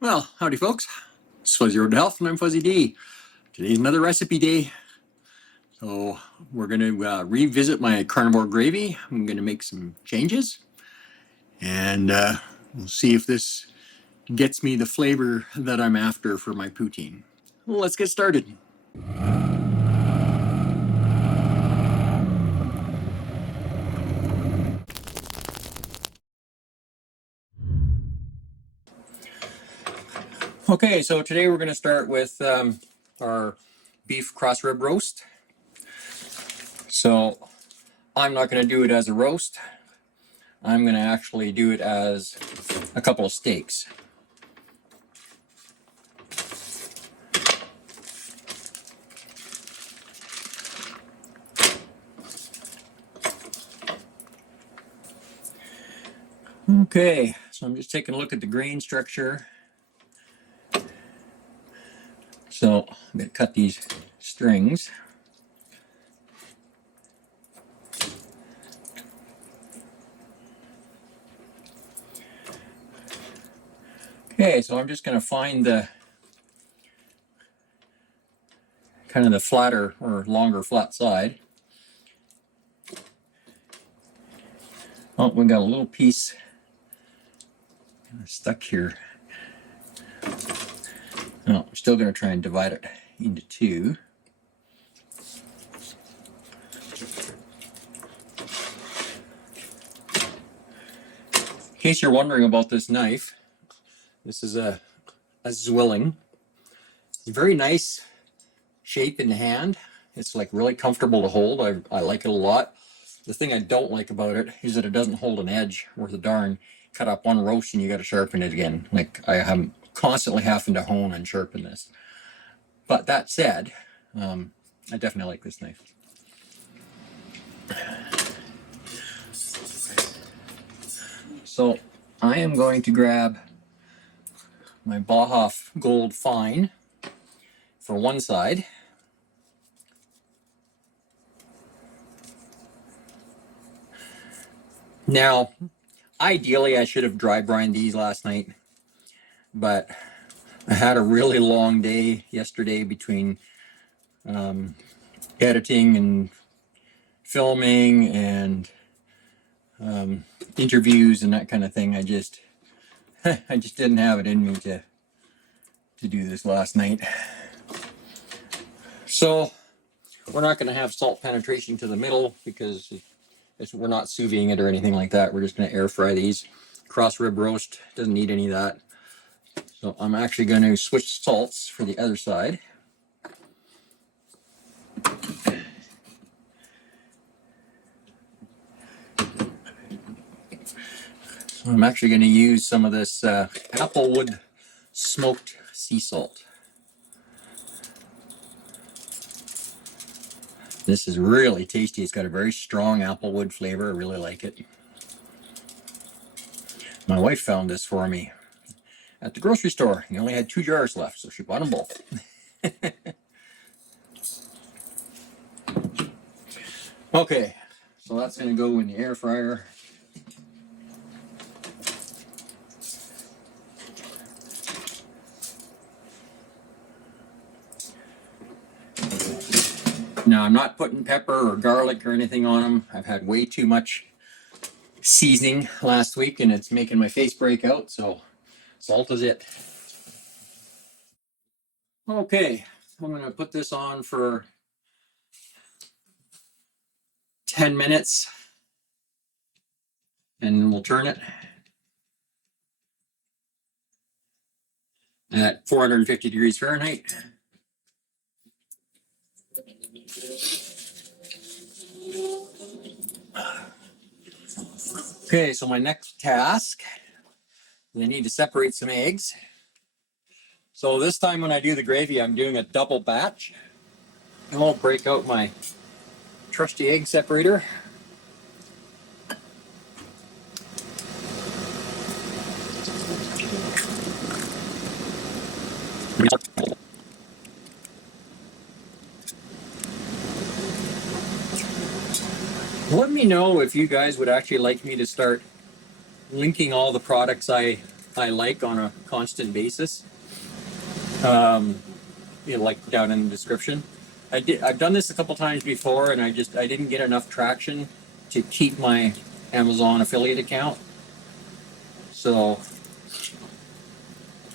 Well, howdy folks. It's Fuzzy Road to Health and I'm Fuzzy D. Today's another recipe day. So we're going to revisit my carnivore gravy. I'm going to make some changes and we'll see if this gets me the flavor that I'm after for my poutine. Well, let's get started. Okay, so today we're going to start with our beef cross rib roast. So I'm not going to do it as a roast. I'm going to actually do it as a couple of steaks. Okay, so I'm just taking a look at the grain structure. So I'm going to cut these strings. Okay, so I'm just going to find the kind of the flatter or longer flat side. Oh, we got a little piece stuck here. Oh, we're still going to try and divide it into two. In case you're wondering about this knife, this is a Zwilling. It's a very nice shape in the hand. It's like really comfortable to hold. I like it a lot. The thing I don't like about it is that it doesn't hold an edge worth a darn. Cut up one roast and you got to sharpen it again. Like I am constantly having to hone and sharpen this. But that said, I definitely like this knife. So I am going to grab my Baja Gold Fine for one side. Now, ideally I should have dry brined these last night, but I had a really long day yesterday between editing and filming and interviews and that kind of thing. I just didn't have it in me to do this last night. So we're not going to have salt penetration to the middle because we're not sous videing it or anything like that. We're just going to air fry these. Cross rib roast doesn't need any of that. So I'm actually going to switch salts for the other side. So I'm actually going to use some of this Applewood smoked sea salt. This is really tasty. It's got a very strong applewood flavor. I really like it. My wife found this for me at the grocery store. He only had 2 jars left, so she bought them both. Okay, so that's going to go in the air fryer. Now, I'm not putting pepper or garlic or anything on them. I've had way too much seasoning last week and it's making my face break out, so salt is it. Okay, I'm going to put this on for 10 minutes and we'll turn it at 450 degrees Fahrenheit. Okay, so my next task, I need to separate some eggs. So this time when I do the gravy, I'm doing a double batch. And I'll break out my trusty egg separator. Let me know if you guys would actually like me to start linking all the products I I like on a constant basis. Like down in the description. I've done this a couple times before, and I didn't get enough traction to keep my Amazon affiliate account. So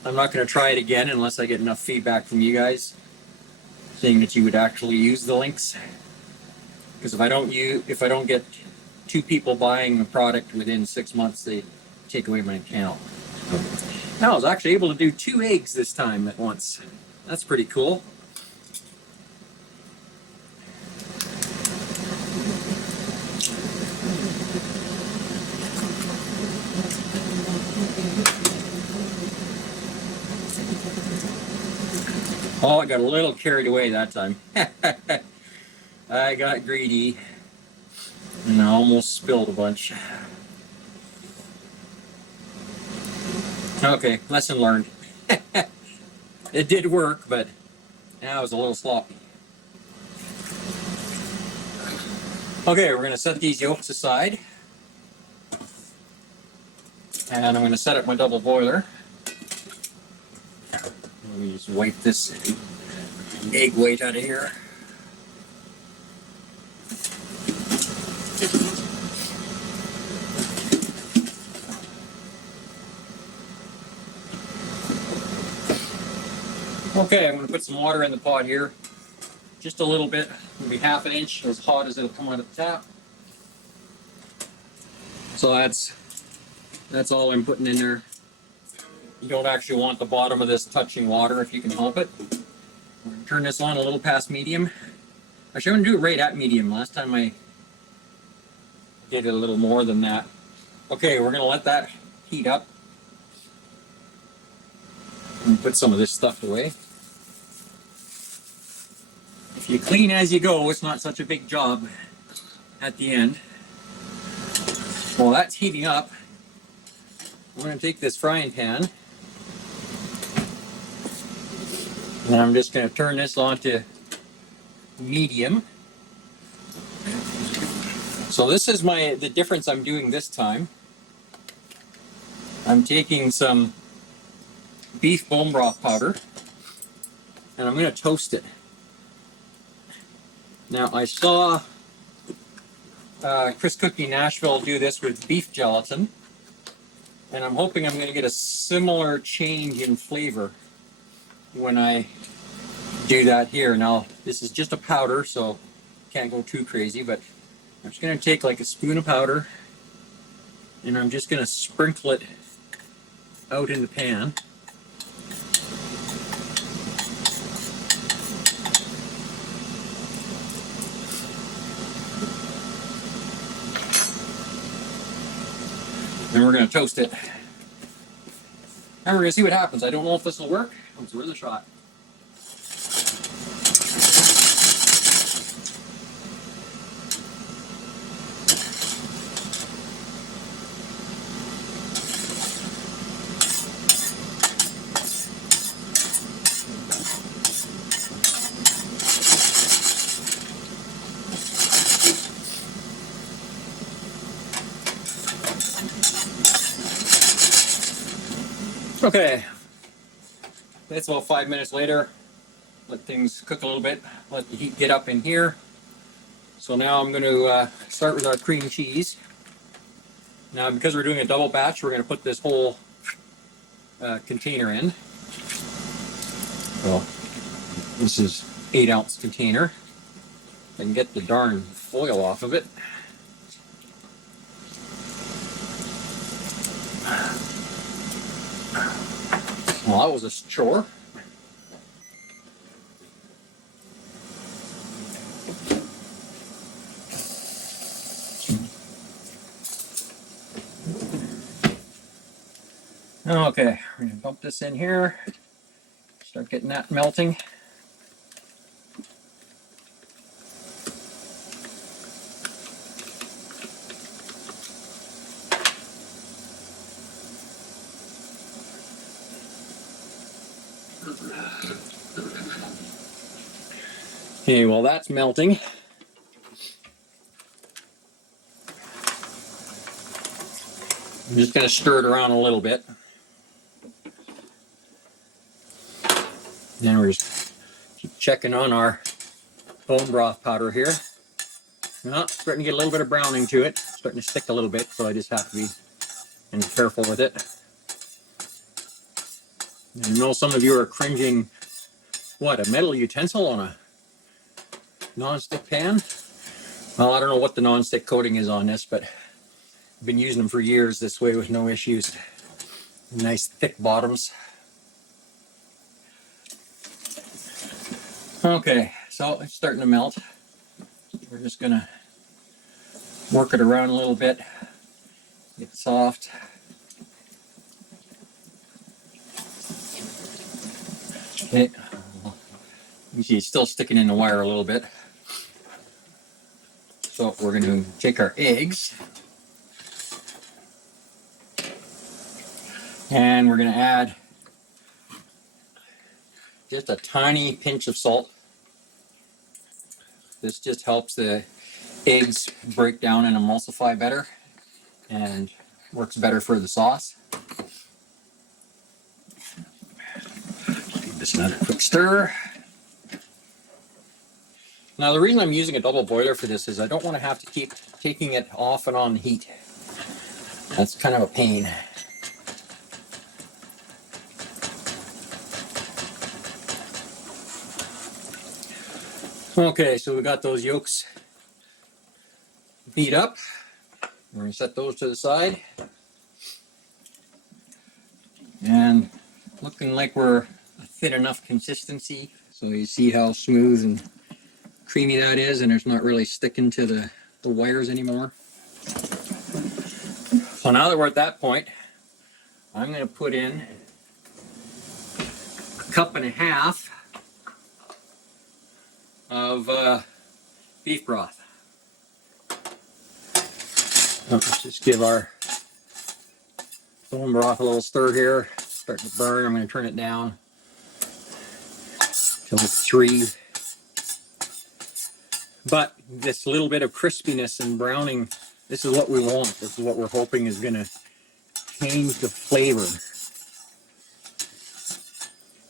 I'm not going to try it again unless I get enough feedback from you guys saying that you would actually use the links. Because if I don't get 2 people buying the product within 6 months, they take away my account. Now I was actually able to do 2 eggs this time at once. That's pretty cool. Oh, I got a little carried away that time. I got greedy and I almost spilled a bunch. Okay, lesson learned. It did work, but now it was a little sloppy. Okay, we're going to set these yolks aside. And I'm going to set up my double boiler. Let me just wipe this egg white out of here. Okay, I'm going to put some water in the pot here. Just a little bit, maybe ½ inch, as hot as it'll come out of the tap. So that's all I'm putting in there. You don't actually want the bottom of this touching water if you can help it. I'm going to turn this on a little past medium. Actually, I'm going to do it right at medium. Last time I did it a little more than that. Okay, we're going to let that heat up. And put some of this stuff away. If you clean as you go, it's not such a big job at the end. Well, that's heating up. I'm going to take this frying pan and I'm just going to turn this on to medium. So this is the difference I'm doing this time. I'm taking some beef bone broth powder and I'm going to toast it. Now I saw Chris Cookie Nashville do this with beef gelatin, and I'm hoping I'm going to get a similar change in flavor when I do that here. Now this is just a powder, so can't go too crazy, but I'm just going to take like a spoon of powder and I'm just going to sprinkle it out in the pan. Then we're going to toast it. And we're going to see what happens. I don't know if this will work. It's worth a shot. Okay, that's about 5 minutes later. Let things cook a little bit, let the heat get up in here. So now I'm going to start with our cream cheese. Now because we're doing a double batch, we're going to put this whole container in. Well, this is 8-ounce container. I can get the darn foil off of it. Well, that was a chore. Okay, we're going to dump this in here. Start getting that melting. Okay, well that's melting. I'm just going to stir it around a little bit. And then we're just keep checking on our bone broth powder here. Well, starting to get a little bit of browning to it. Starting to stick a little bit, so I just have to be careful with it. And I know some of you are cringing, what, a metal utensil on a non-stick pan? Well, I don't know what the non-stick coating is on this, but I've been using them for years this way with no issues. Nice thick bottoms. Okay, so it's starting to melt. We're just gonna work it around a little bit, get it soft. Okay, you see it's still sticking in the wire a little bit. So we're going to take our eggs and we're going to add just a tiny pinch of salt. This just helps the eggs break down and emulsify better and works better for the sauce. Give this another quick stir. Now the reason I'm using a double boiler for this is I don't want to have to keep taking it off and on the heat. That's kind of a pain. Okay, so we got those yolks beat up. We're going to set those to the side. And looking like we're a thin enough consistency. So you see how smooth and creamy that is, and it's not really sticking to the wires anymore. So now that we're at that point, I'm going to put in a cup and a half of beef broth. Let's just give our bone broth a little stir here. Starting to burn. I'm going to turn it down till 3. But this little bit of crispiness and browning, this is what we want. This is what we're hoping is going to change the flavor.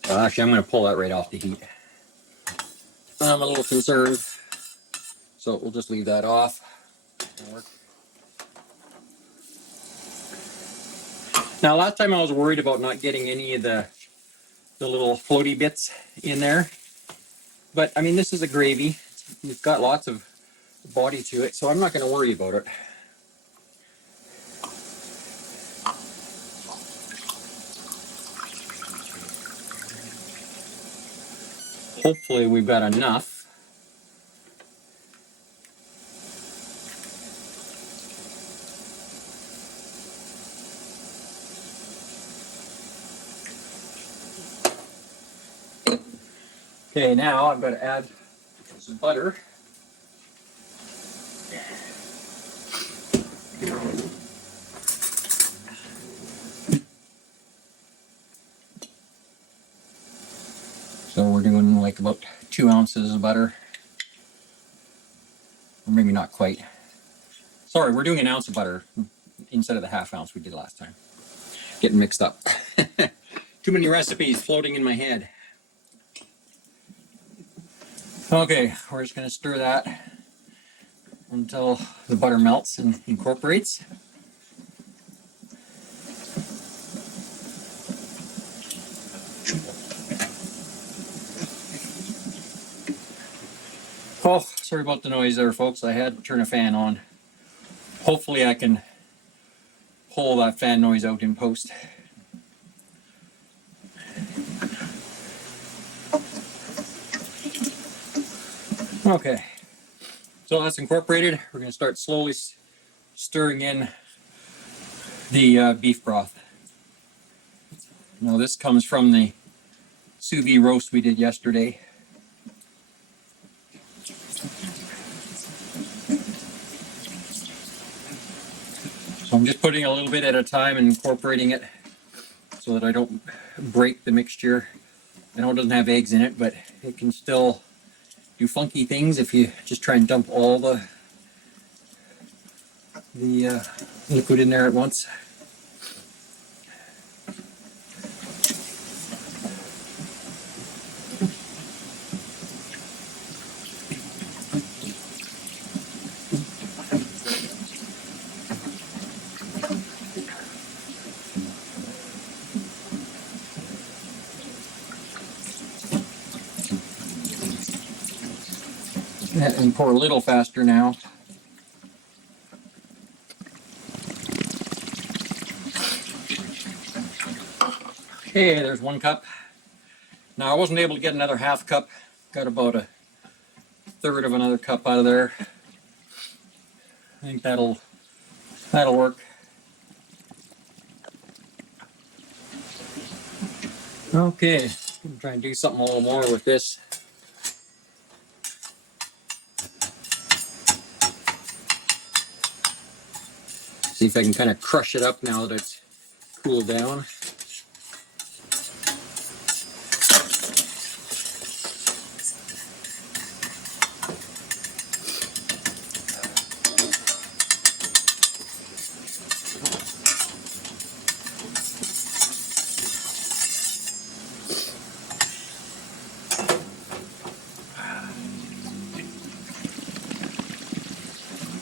Actually, I'm going to pull that right off the heat. I'm a little concerned, so we'll just leave that off. Now, last time I was worried about not getting any of the little floaty bits in there. But, I mean, this is a gravy. It's got lots of body to it, so I'm not going to worry about it. Hopefully we've got enough. Okay, now I'm going to add some butter. So we're doing like about 2 ounces of butter. Or maybe not quite. Sorry, we're doing 1 ounce of butter instead of the ½ ounce we did last time. Getting mixed up. Too many recipes floating in my head. Okay, we're just going to stir that until the butter melts and incorporates. Oh, sorry about the noise there, folks. I had to turn a fan on. Hopefully I can pull that fan noise out in post. Okay, so that's incorporated. We're going to start slowly stirring in the beef broth. Now this comes from the sous vide roast we did yesterday. So I'm just putting a little bit at a time and incorporating it so that I don't break the mixture. I know it doesn't have eggs in it, but it can still do funky things if you just try and dump all the liquid in there at once. And pour a little faster now. Okay, there's 1 cup. Now I wasn't able to get another half cup. Got about a third of another cup out of there. I think that'll work. Okay, I'm gonna try and do something a little more with this. See if I can kind of crush it up now that it's cooled down.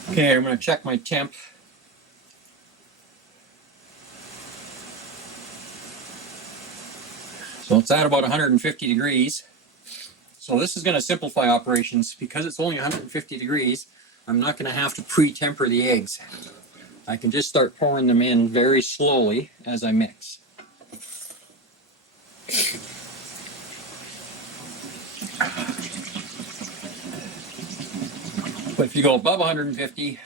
Okay, I'm going to check my temp. So it's at about 150 degrees. So this is going to simplify operations. Because it's only 150 degrees, I'm not going to have to pre-temper the eggs. I can just start pouring them in very slowly as I mix. But if you go above 150,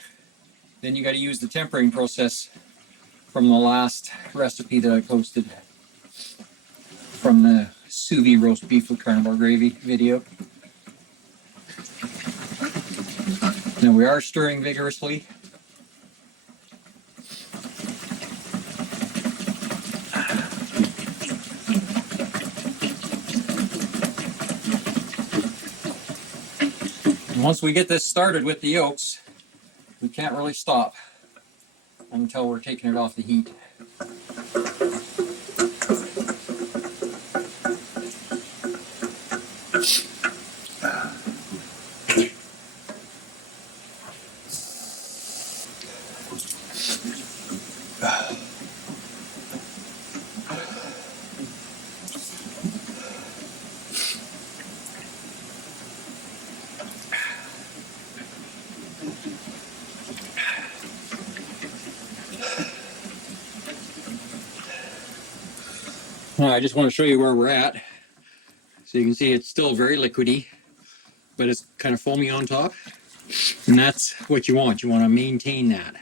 then you got to use the tempering process from the last recipe that I posted from the sous vide roast beef with carnivore gravy video. Now we are stirring vigorously. And once we get this started with the yolks, we can't really stop until we're taking it off the heat. Now, I just want to show you where we're at. So you can see it's still very liquidy, but it's kind of foamy on top. And that's what you want. You want to maintain that.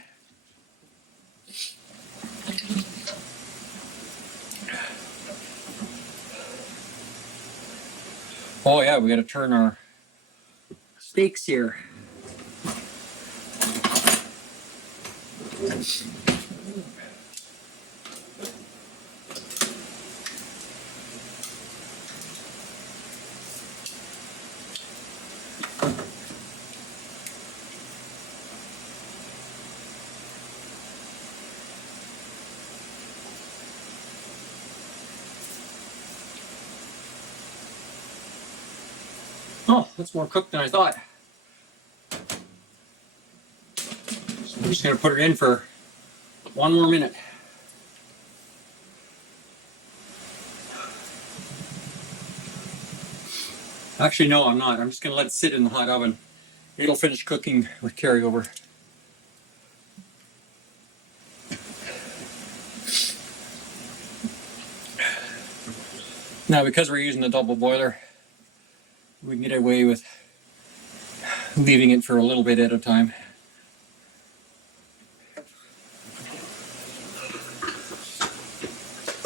Oh yeah, we got to turn our steaks here. Oh, that's more cooked than I thought. So I'm just going to put it in for 1 more minute. Actually, no, I'm not. I'm just going to let it sit in the hot oven. It'll finish cooking with carryover. Now, because we're using the double boiler, we can get away with leaving it for a little bit at a time.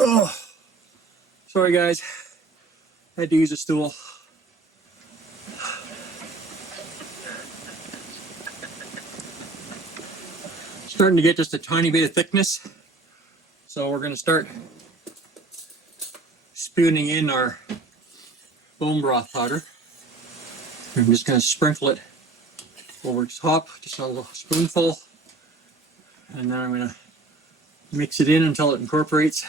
Oh, sorry guys, I had to use a stool. Starting to get just a tiny bit of thickness, so we're going to start spooning in our bone broth powder. I'm just going to sprinkle it over top, just a little spoonful, and then I'm going to mix it in until it incorporates.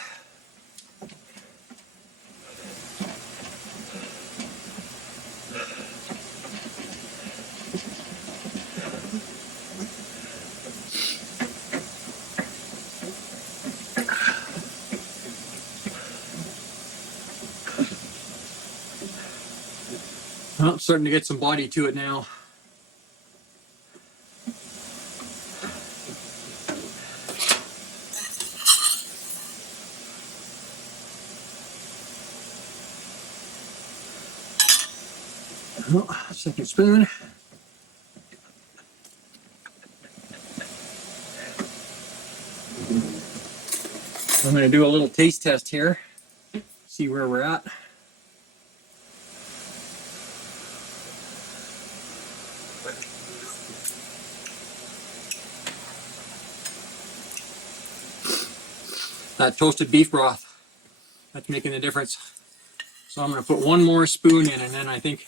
Well, it's starting to get some body to it now. Oh, second spoon. I'm going to do a little taste test here, see where we're at. That toasted beef broth, that's making a difference. So I'm going to put one more spoon in, and then I think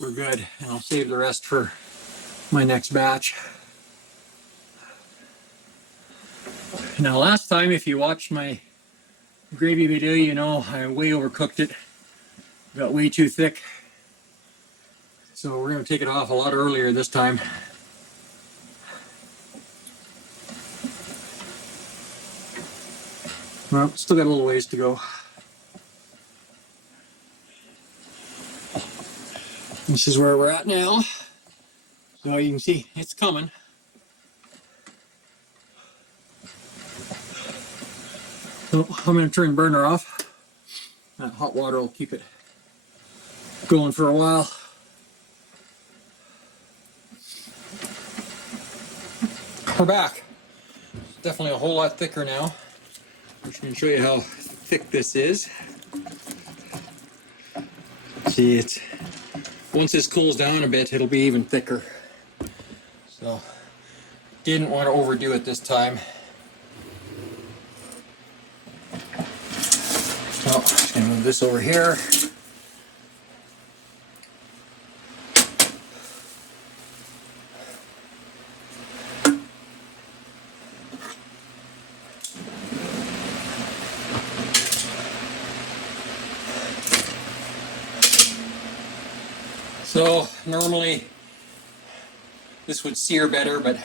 we're good, and I'll save the rest for my next batch. Now last time, if you watched my gravy video, you know I way overcooked it. Got way too thick. So we're going to take it off a lot earlier this time. Well, still got a little ways to go. This is where we're at now. So you can see it's coming. So I'm going to turn the burner off. That hot water will keep it going for a while. We're back. It's definitely a whole lot thicker now. I'm just going to show you how thick this is. See, it's once this cools down a bit, it'll be even thicker. So, didn't want to overdo it this time. So, I'm just going to move this over here. So normally this would sear better, but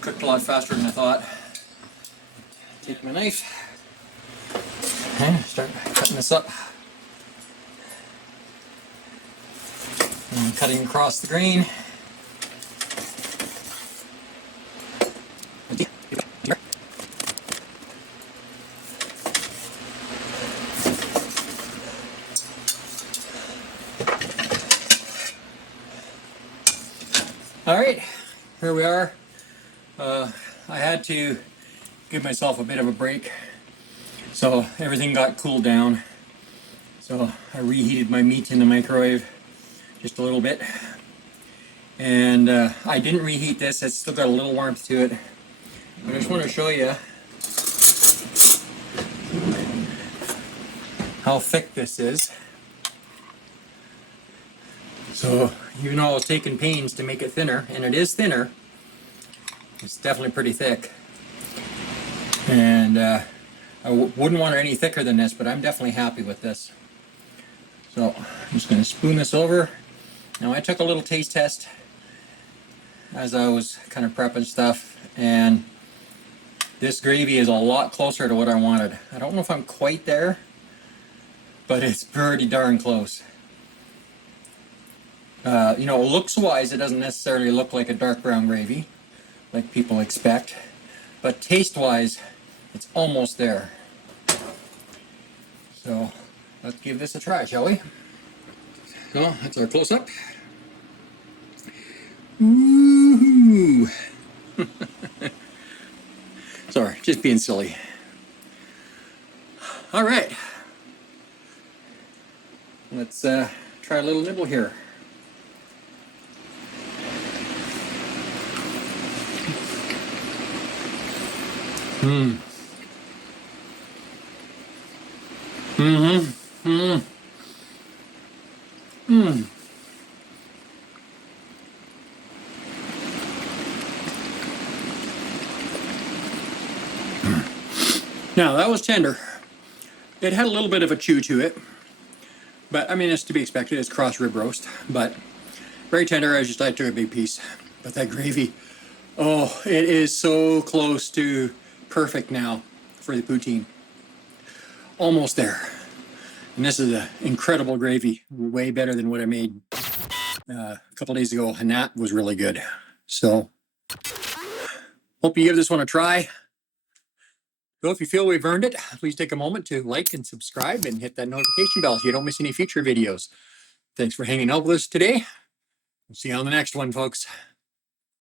cooked a lot faster than I thought. Take my knife and start cutting this up. And cutting across the grain. All right, here we are. I had to give myself a bit of a break, so everything got cooled down. So I reheated my meat in the microwave just a little bit, and I didn't reheat this. It's still got a little warmth to it. I just want to show you how thick this is. So even though I was taking pains to make it thinner, and it is thinner, it's definitely pretty thick. And I wouldn't want it any thicker than this, but I'm definitely happy with this. So I'm just going to spoon this over. Now I took a little taste test as I was kind of prepping stuff, and this gravy is a lot closer to what I wanted. I don't know if I'm quite there, but it's pretty darn close. You know, looks wise, it doesn't necessarily look like a dark brown gravy like people expect, but taste wise, it's almost there. So let's give this a try, shall we? So that's our close up. Ooh. Sorry, just being silly. All right, let's try a little nibble here. Mmm. Mm-hmm. Mm. Mm. Now that was tender. It had a little bit of a chew to it, but I mean, it's to be expected. It's cross rib roast, but very tender. I took a big piece. But that gravy, oh, it is so close to perfect now for the poutine. Almost there. And this is an incredible gravy, way better than what I made a couple days ago, and that was really good. So, hope you give this one a try. So if you feel we've earned it, please take a moment to like and subscribe and hit that notification bell so you don't miss any future videos. Thanks for hanging out with us today. We'll see you on the next one, folks.